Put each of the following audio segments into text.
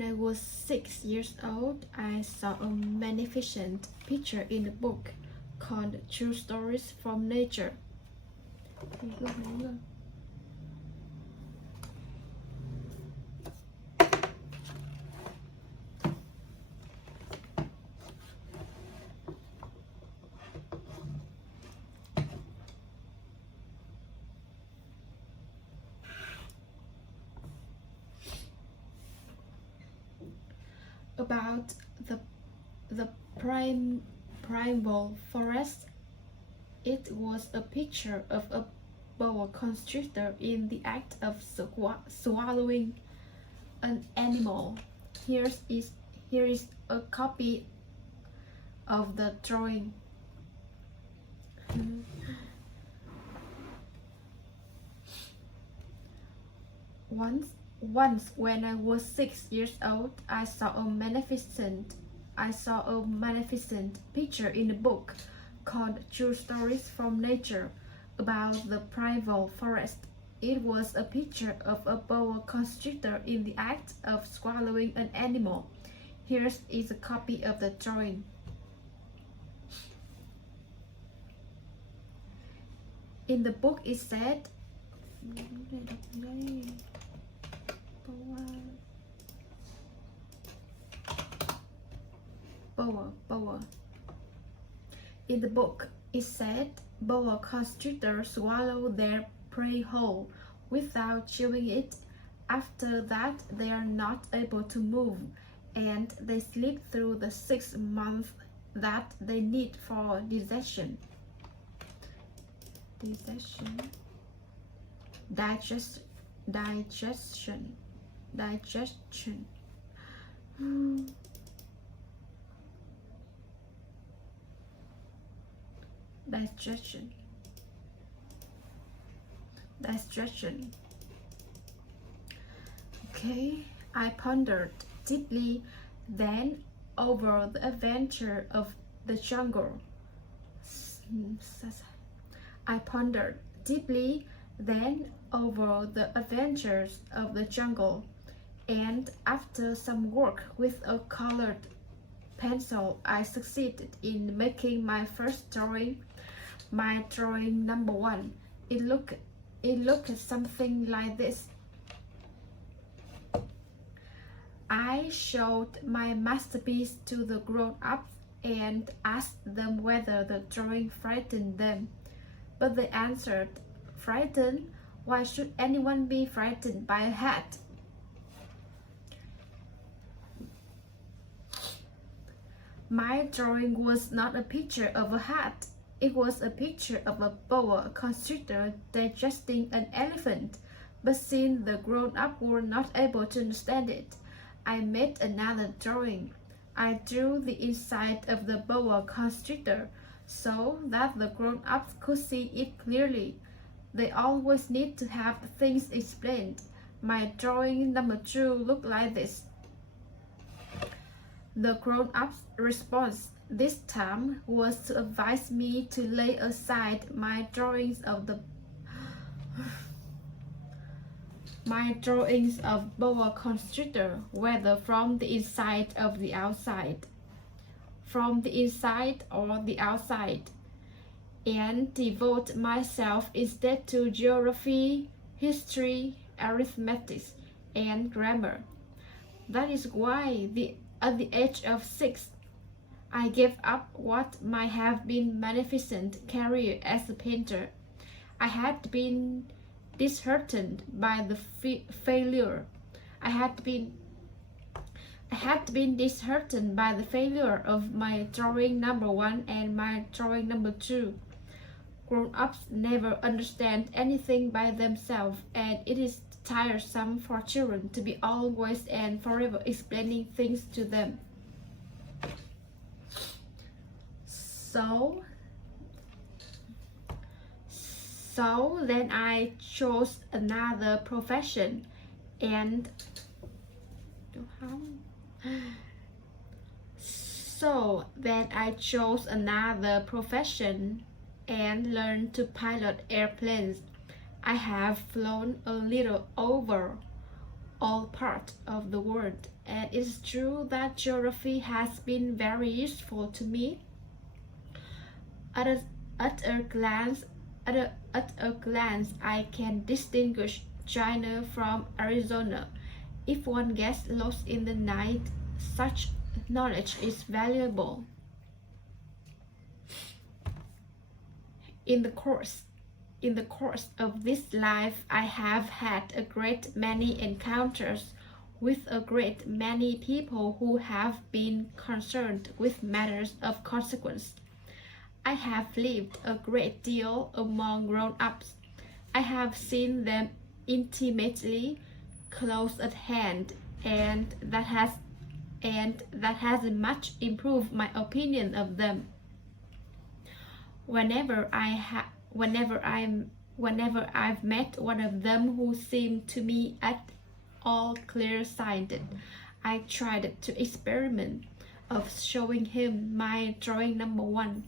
When I was 6 years old, I saw a magnificent picture in a book called True Stories from Nature. About the primeval forest. It was a picture of a boa constrictor in the act of swallowing an animal. Here is a copy of the drawing. Once when I was 6 years old, I saw a magnificent picture in a book called True Stories from Nature about the primeval forest. It was a picture of a boa constrictor in the act of swallowing an animal. Here is a copy of the drawing. In the book it said, boa. In the book, it said boa constrictors swallow their prey whole without chewing it. After that, they are not able to move, and they sleep through the 6 months that they need for digestion. Digestion. Okay, I pondered deeply then over the adventure of the jungle. I pondered deeply then over the adventures of the jungle, and after some work with a colored pencil, I succeeded in making my first drawing. My drawing number 1. It looked something like this. I showed my masterpiece to the grown-ups and asked them whether the drawing frightened them. But they answered, "Frightened? Why should anyone be frightened by a hat?" My drawing was not a picture of a hat. It was a picture of a boa constrictor digesting an elephant. But since the grown-ups were not able to understand it, I made another drawing. I drew the inside of the boa constrictor so that the grown-ups could see it clearly. They always need to have things explained. My drawing number 2 looked like this. The grown-ups' response this time was to advise me to lay aside my drawings of boa constrictor, whether from the inside or the outside, and devote myself instead to geography, history, arithmetic, and grammar. That is why at the age of 6, I gave up what might have been a magnificent career as a painter. I had been disheartened by the failure. I had been disheartened by the failure of my drawing number 1 and my drawing number 2. Grown-ups never understand anything by themselves, and it is tiresome for children to be always and forever explaining things to them. So then I chose another profession and learned to pilot airplanes. I have flown a little over all parts of the world, and it's true that geography has been very useful to me. At a, at a glance, at a glance, I can distinguish China from Arizona. If one gets lost in the night, such knowledge is valuable. In the course in the course of this life, I have had a great many encounters with a great many people who have been concerned with matters of consequence. I have lived a great deal among grown-ups. I have seen them intimately, close at hand, and that has much improved my opinion of them. Whenever I ha Whenever I've met one of them who seemed to me at all clear-sighted, I tried to experiment of showing him my drawing number 1,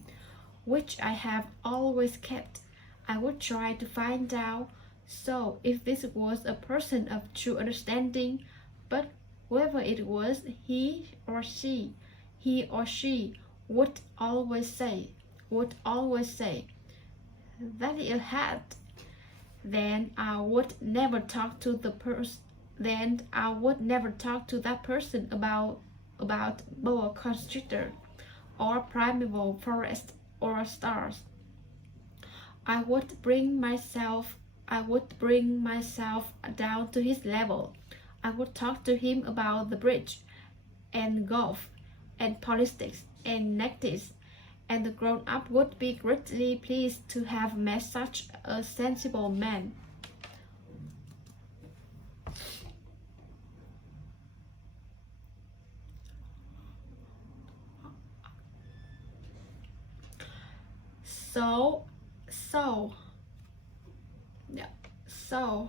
which I have always kept. I would try to find out so if this was a person of true understanding, but whoever it was, he or she would always say, "That is a hat." Then I would never talk to that person about boa constrictor or primeval forest or stars. I would bring myself down to his level. I would talk to him about the bridge and golf and politics and neckties, and the grown-up would be greatly pleased to have met such a sensible man. So, so, yeah, so,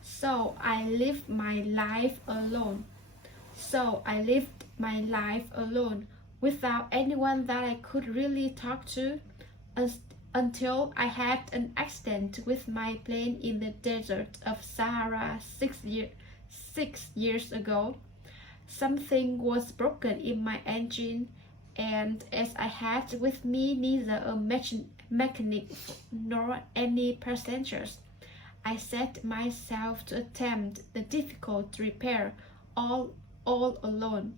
so I lived my life alone. So I lived my life alone, without anyone that I could really talk to, until I had an accident with my plane in the desert of Sahara 6 years ago. Something was broken in my engine, and as I had with me neither a mechanic nor any passengers, I set myself to attempt the difficult repair all alone.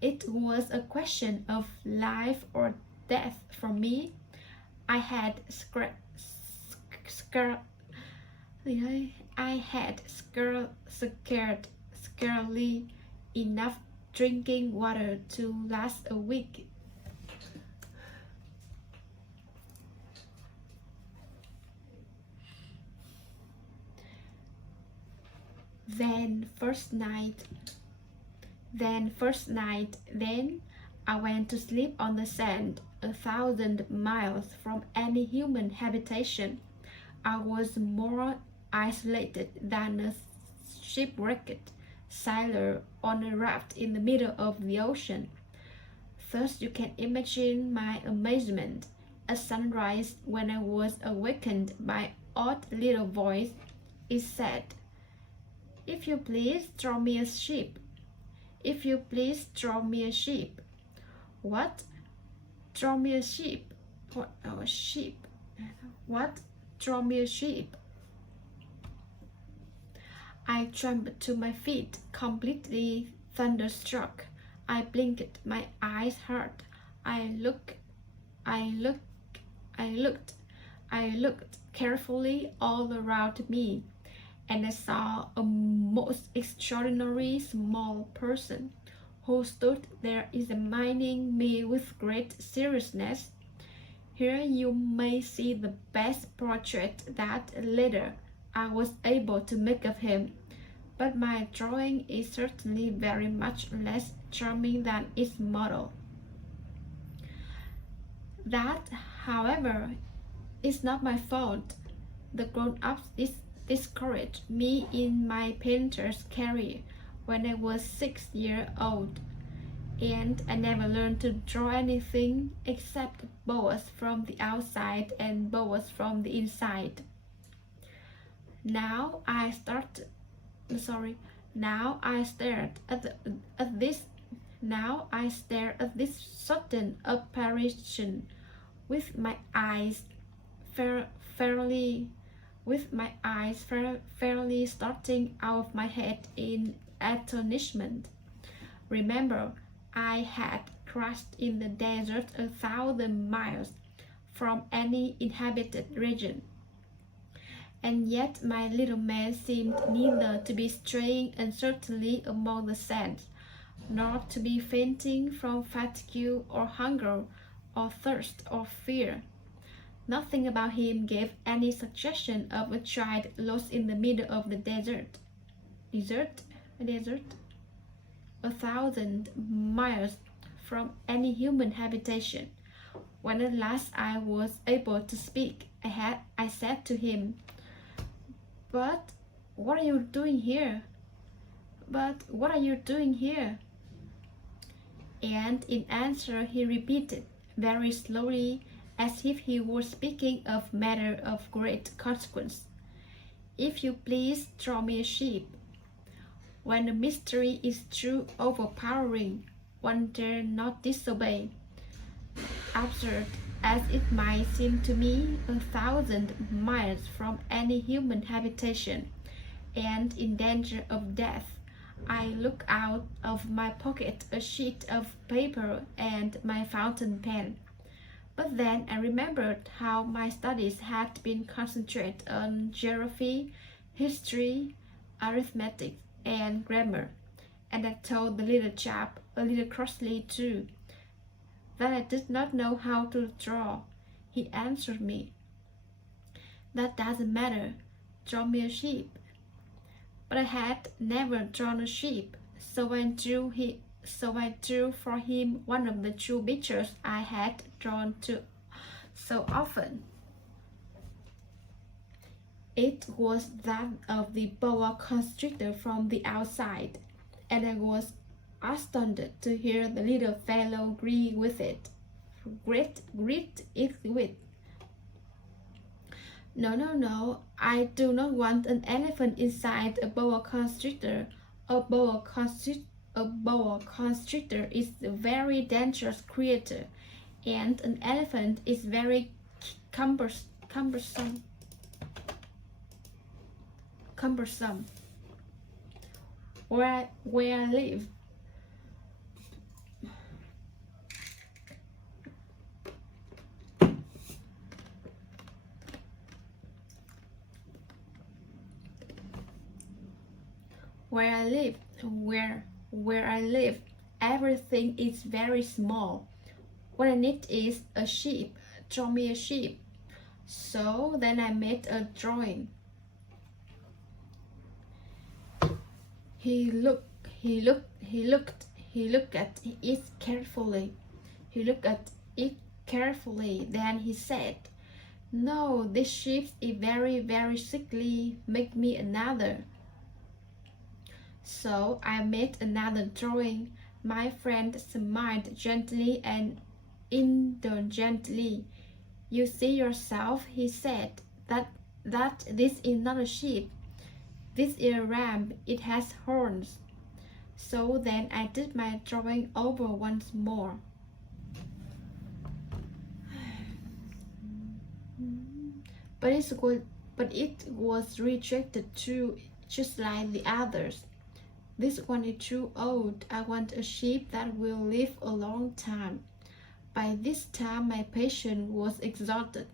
It was a question of life or death for me. I had scarcely enough drinking water to last a week. Then I went to sleep on the sand, 1,000 miles from any human habitation. I was more isolated than a shipwrecked sailor on a raft in the middle of the ocean. Thus you can imagine my amazement at sunrise when I was awakened by an odd little voice. It said, "If you please, draw me a sheep. If you please, draw me a sheep." What? Draw me a sheep? What? Oh, a sheep. What? Draw me a sheep. I jumped to my feet, completely thunderstruck. I blinked my eyes hard. I looked carefully all around me, and I saw a most extraordinary small person who stood there examining me with great seriousness. Here you may see the best portrait that later I was able to make of him, but my drawing is certainly very much less charming than its model. That, however, is not my fault. The grown-ups discouraged me in my painter's career when I was 6 years old, and I never learned to draw anything except boas from the outside and boas from the inside. Now I start. Sorry. Now I stared at this. Now I stare at this sudden apparition with my eyes fair, fairly with my eyes fairly starting out of my head in astonishment. Remember, I had crashed in the desert 1,000 miles from any inhabited region, and yet my little man seemed neither to be straying uncertainly among the sands, nor to be fainting from fatigue or hunger or thirst or fear. Nothing about him gave any suggestion of a child lost in the middle of the desert. Desert? 1,000 miles from any human habitation. When at last I was able to speak, I said to him, "But what are you doing here? But what are you doing here?" And in answer he repeated, very slowly, as if he were speaking of matter of great consequence, "If you please, draw me a sheep." When the mystery is too overpowering, one dare not disobey. Absurd as it might seem to me, 1,000 miles from any human habitation, and in danger of death, I look out of my pocket a sheet of paper and my fountain pen. But then I remembered how my studies had been concentrated on geography, history, arithmetic, and grammar, and I told the little chap, a little crossly too, that I did not know how to draw. He answered me, "That doesn't matter, draw me a sheep." But I had never drawn a sheep, so I drew for him one of the two pictures I had drawn so often. It was that of the boa constrictor from the outside, and I was astounded to hear the little fellow agree with it. Greet it with. No, I do not want an elephant inside a boa constrictor. A boa constrictor is a very dangerous creature, and an elephant is very cumbersome. Where I live, where I live, everything is very small. What I need is a sheep. Draw me a sheep. So then I made a drawing. He looked at it carefully. Then he said, "No, this sheep is very, very sickly. Make me another." So I made another drawing. My friend smiled gently and indulgently. "You see yourself," he said, that this is not a sheep. This is a ram. It has horns." So then I did my drawing over once more. But it was rejected too, just like the others. "This one is too old. I want a sheep that will live a long time." By this time my patience was exhausted,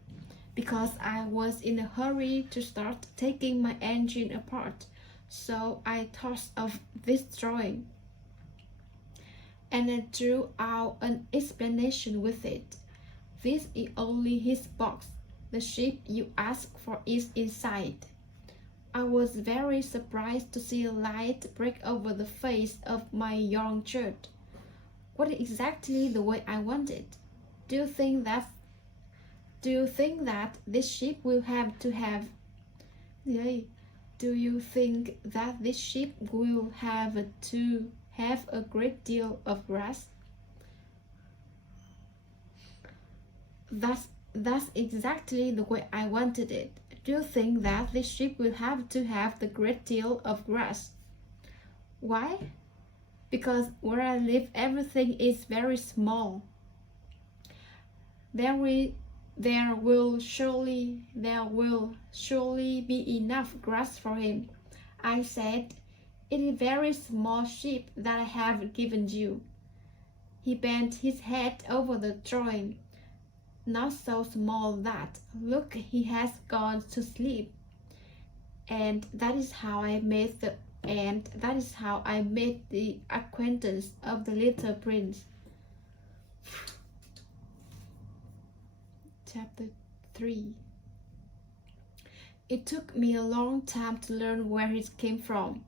because I was in a hurry to start taking my engine apart, so I tossed off this drawing, and I drew out an explanation with it. "This is only his box. The sheep you ask for is inside." I was very surprised to see a light break over the face of my young child. What is exactly the way I wanted? Do you think that this sheep will have to have? Do you think that this sheep will have to have a great deal of grass? That's exactly the way I wanted it. Do you think that this ship will have to have the great deal of grass? Why? Because where I live everything is very small. There will surely be enough grass for him. I said, it is a very small ship that I have given you. He bent his head over the drawing. Not so small that, look, he has gone to sleep. And that is how I made the acquaintance of the little prince. Chapter 3. It took me a long time to learn where it came from.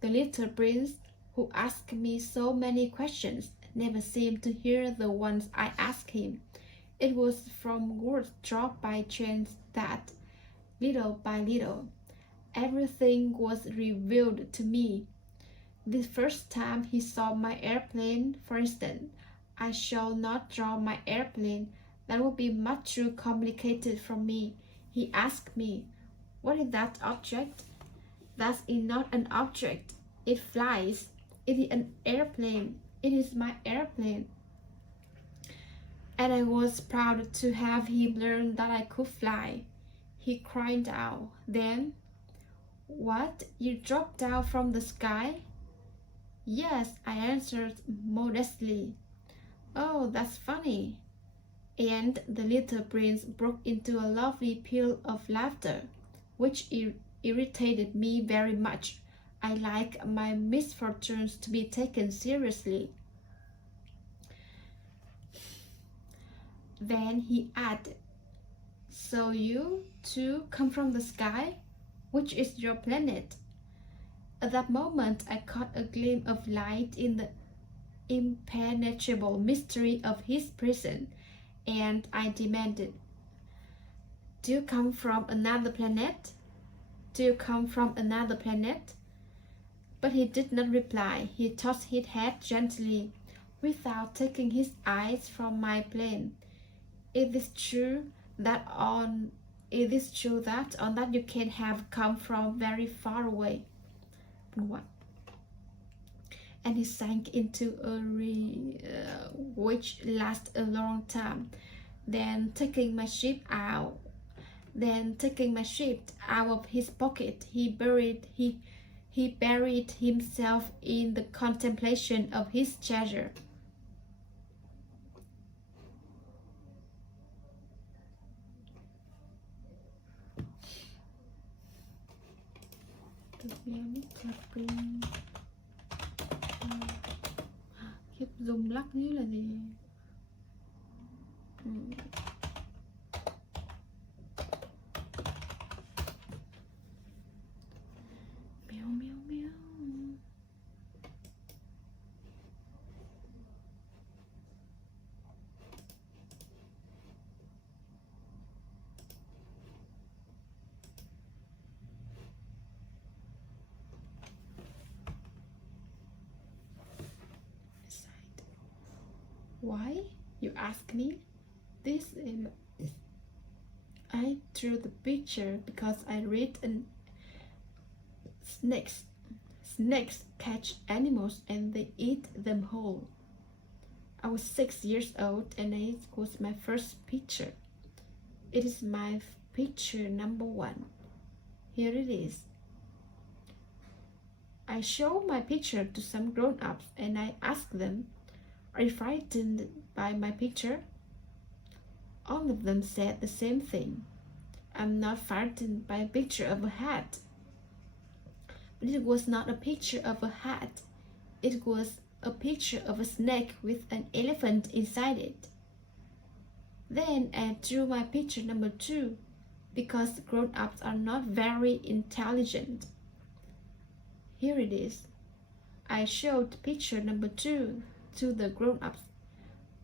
The little prince, who asked me so many questions, never seemed to hear the ones I asked him. It was from words dropped by chance that, little by little, everything was revealed to me. The first time he saw my airplane, for instance, I shall not draw my airplane. That would be much too complicated for me. He asked me, what is that object? That is not an object. It flies. It is an airplane. It is my airplane. And I was proud to have him learn that I could fly. He cried out. Then, what? You dropped down from the sky? Yes, I answered modestly. Oh, that's funny. And the little prince broke into a lovely peal of laughter, which irritated me very much. I like my misfortunes to be taken seriously. Then he added, so you too come from the sky? Which is your planet? At that moment I caught a gleam of light in the impenetrable mystery of his prison, and I demanded, do you come from another planet? Do you come from another planet? But he did not reply. He tossed his head gently, without taking his eyes from my plane. It is true that on that you can have come from very far away. What? And he sank into a which lasted a long time. Then taking my ship out of his pocket, he buried himself in the contemplation of his treasure. Khiếp, dùng lắc như là gì? Meow meow meow. Why, you ask me? I drew the picture because I read snakes catch animals and they eat them whole. I was 6 years old and it was my first picture. It is my picture number 1. Here it is. I show my picture to some grown-ups and I ask them, are you frightened by my picture? All of them said the same thing. I'm not frightened by a picture of a hat. But it was not a picture of a hat. It was a picture of a snake with an elephant inside it. Then I drew my picture number 2 because grown-ups are not very intelligent. Here it is. I showed picture number 2 to the grown-ups,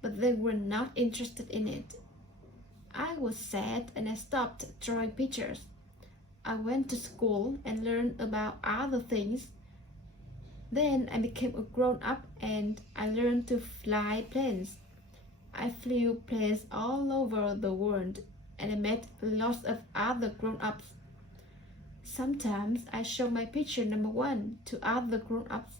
but they were not interested in it. I was sad and I stopped drawing pictures. I went to school and learned about other things. Then I became a grown-up and I learned to fly planes. I flew planes all over the world and I met lots of other grown-ups Sometimes I show my picture number one to other grown-ups